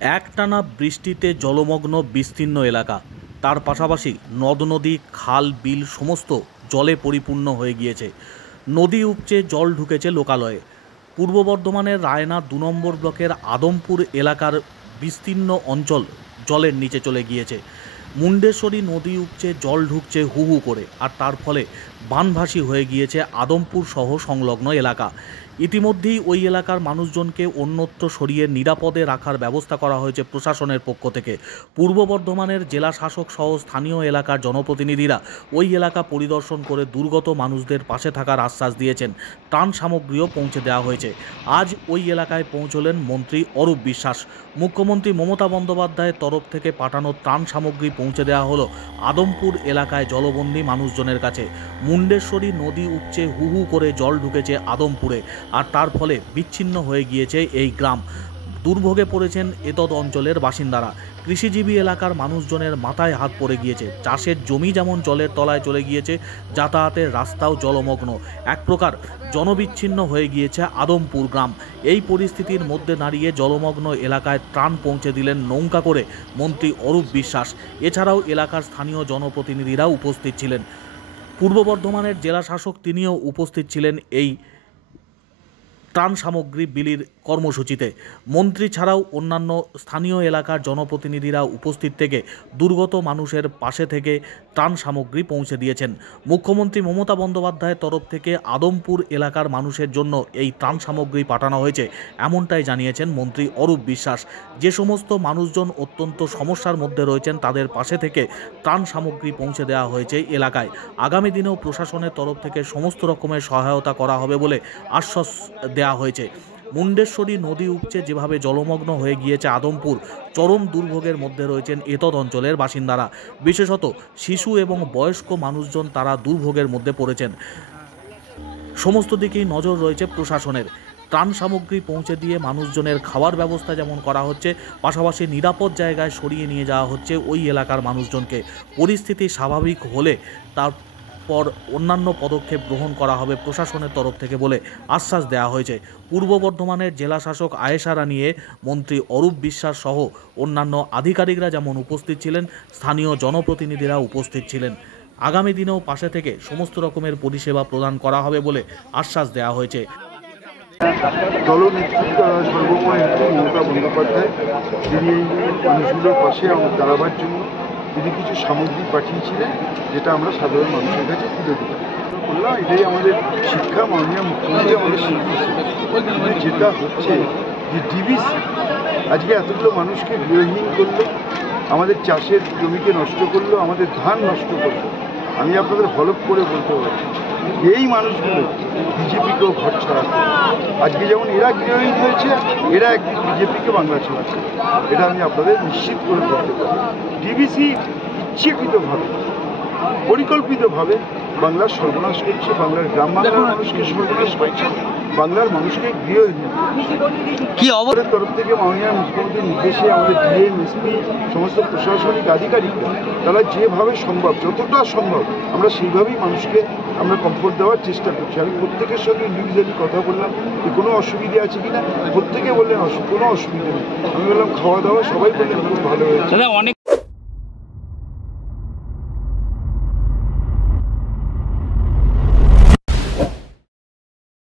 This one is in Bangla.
একটানা বৃষ্টিতে জলমগ্ন বিস্তীর্ণ এলাকা, তার পাশাপাশি নদ নদী খাল বিল সমস্ত জলে পরিপূর্ণ হয়ে গিয়েছে। নদী উপচে জল ঢুকেছে লোকালয়ে। পূর্ব বর্ধমানের রায়না ২ নম্বর ব্লকের আদমপুর এলাকার বিস্তীর্ণ অঞ্চল জলের নিচে চলে গিয়েছে। মুন্ডেশ্বরী নদী উপচে জল ঢুকছে হু হু করে, আর তার ফলে বানভাসী হয়ে গিয়েছে আদমপুর সহ সংলগ্ন এলাকা। ইতিমধ্যেই ওই এলাকার মানুষজনকে অন্যত্র সরিয়ে নিরাপদে রাখার ব্যবস্থা করা হয়েছে প্রশাসনের পক্ষ থেকে। পূর্ব বর্ধমানের জেলা শাসক সহ স্থানীয় এলাকার জনপ্রতিনিধিরা ওই এলাকা পরিদর্শন করে দুর্গত মানুষদের পাশে থাকার আশ্বাস দিয়েছেন। ত্রাণ সামগ্রীও পৌঁছে দেওয়া হয়েছে। আজ ওই এলাকায় পৌঁছলেন মন্ত্রী অরূপ বিশ্বাস। মুখ্যমন্ত্রী মমতা বন্দ্যোপাধ্যায়ের তরফ থেকে পাঠানো ত্রাণ সামগ্রী পৌঁছে দেওয়া হলো আদমপুর এলাকায় জলবন্দী মানুষজনের কাছে। মুন্ডেশ্বরী নদী উপচে হু হু করে জল ঢুকেছে আদমপুরে, আর তার ফলে বিচ্ছিন্ন হয়ে গিয়েছে এই গ্রাম। দুর্ভোগে পড়েছেন এতদ অঞ্চলের বাসিন্দারা। কৃষিজীবী এলাকার মানুষজনের মাথায় হাত পড়ে গিয়েছে। চাষের জমি যেমন জলের তলায় চলে গিয়েছে, যাতায়াতের রাস্তাও জলমগ্ন। এক প্রকার জনবিচ্ছিন্ন হয়ে গিয়েছে আদমপুর গ্রাম। এই পরিস্থিতির মধ্যে দাঁড়িয়ে জলমগ্ন এলাকায় ত্রাণ পৌঁছে দিলেন নৌকা করে মন্ত্রী অরূপ বিশ্বাস। এছাড়াও এলাকার স্থানীয় জনপ্রতিনিধিরা উপস্থিত ছিলেন। পূর্ব বর্ধমানের জেলা শাসক তিনিও উপস্থিত ছিলেন এই ত্রাণ সামগ্রী বিলির কর্মসূচিতে। মন্ত্রী ছাড়াও অন্যান্য স্থানীয় এলাকার জনপ্রতিনিধিরা উপস্থিত থেকে দুর্গত মানুষের পাশে থেকে ত্রাণ সামগ্রী পৌঁছে দিয়েছেন। মুখ্যমন্ত্রী মমতা বন্দ্যোপাধ্যায়ের তরফ থেকে আদমপুর এলাকার মানুষের জন্য এই ত্রাণ সামগ্রী পাঠানো হয়েছে, এমনটাই জানিয়েছেন মন্ত্রী অরূপ বিশ্বাস। যে সমস্ত মানুষজন অত্যন্ত সমস্যার মধ্যে রয়েছেন তাদের পাশে থেকে ত্রাণ সামগ্রী পৌঁছে দেওয়া হয়েছে এলাকায়। আগামী দিনেও প্রশাসনের তরফ থেকে সমস্ত রকমের সহায়তা করা হবে বলে আশ্বাস দেওয়া হয়েছে। মুন্ডেশ্বরী নদী উপচে যেভাবে জলমগ্ন হয়ে গিয়েছে আদমপুর, চরম দুর্ভোগের মধ্যে রয়েছেন এতদ অঞ্চলের বাসিন্দারা। বিশেষত শিশু এবং বয়স্ক মানুষজন তারা দুর্ভোগের মধ্যে পড়েছেন। সমস্ত দিকেই নজর রয়েছে প্রশাসনের। ত্রাণ সামগ্রী পৌঁছে দিয়ে মানুষজনের খাওয়ার ব্যবস্থা যেমন করা হচ্ছে, পাশাপাশি নিরাপদ জায়গায় সরিয়ে নিয়ে যাওয়া হচ্ছে ওই এলাকার মানুষজনকে। পরিস্থিতি স্বাভাবিক হলে তারপর অন্যান্য পদক্ষেপ গ্রহণ করা হবে প্রশাসনের তরফ থেকে বলে আশ্বাস দেওয়া হয়েছে। পূর্ব বর্ধমানের জেলা শাসক আয়েশা রানিয়ে মন্ত্রী অরূপ বিশ্বাস সহ অন্যান্য আধিকারিকরা যেমন উপস্থিত ছিলেন, স্থানীয় জনপ্রতিনিধিরা উপস্থিত ছিলেন। আগামী দিনেও পাশে থেকে সমস্ত রকমের পরিষেবা প্রদান করা হবে বলে আশ্বাস দেওয়া হয়েছে। দলনেত্রী সর্বময় নেত্রী মমতা বন্দ্যোপাধ্যায়, তিনি এই মানুষগুলোর পাশে দাঁড়াবার জন্য তিনি কিছু সামগ্রী পাঠিয়েছিলেন, যেটা আমরা সাধারণ মানুষের কাছে তুলে দিলাম। বললাম এটাই আমাদের শিক্ষা, মাননীয় মুখ্যমন্ত্রী আমাদের শিখিয়েছে। যেটা হচ্ছে যে ডিবিসি আজকে এতগুলো মানুষকে গৃহহীন করলো, আমাদের চাষের জমিকে নষ্ট করলো, আমাদের ধান নষ্ট করলো। আমি আপনাদের হলফ করে বলতে পারি এই মানুষগুলো বিজেপিকেও ঘর ছড়াতে, আজকে যেমন এরা গৃহহীন হয়েছে, এরা একদিন বিজেপিকে বাংলা ছড়াচ্ছে। এটা আমি আপনাদের নিশ্চিত করে বলতে পারি। ডিবিসি ইচ্ছাকৃতভাবে, পরিকল্পিতভাবে বাংলার সর্বনাশ করছে, বাংলার গ্রাম বাংলার মানুষকে সর্বনাশ করছে, বাংলার মানুষকে গৃহহীন কি অবস্থার তরফ থেকে মাননীয় মুখ্যমন্ত্রীর নির্দেশে আমাদের ডিএম, এসপি, সমস্ত প্রশাসনিক আধিকারিকরা তারা যেভাবে সম্ভব, যতটা সম্ভব আমরা সেইভাবেই মানুষকে আমরা কমফোর্ট দেওয়ার চেষ্টা করছি। আমি প্রত্যেকের সঙ্গে ইন্ডিভিজুয়ালি কথা বললাম যে কোনো অসুবিধা আছে কিনা, প্রত্যেকে বললেন কোনো অসুবিধা নেই। আমি বললাম খাওয়া দাওয়া, সবাই বললেন খুব ভালো হয়েছে।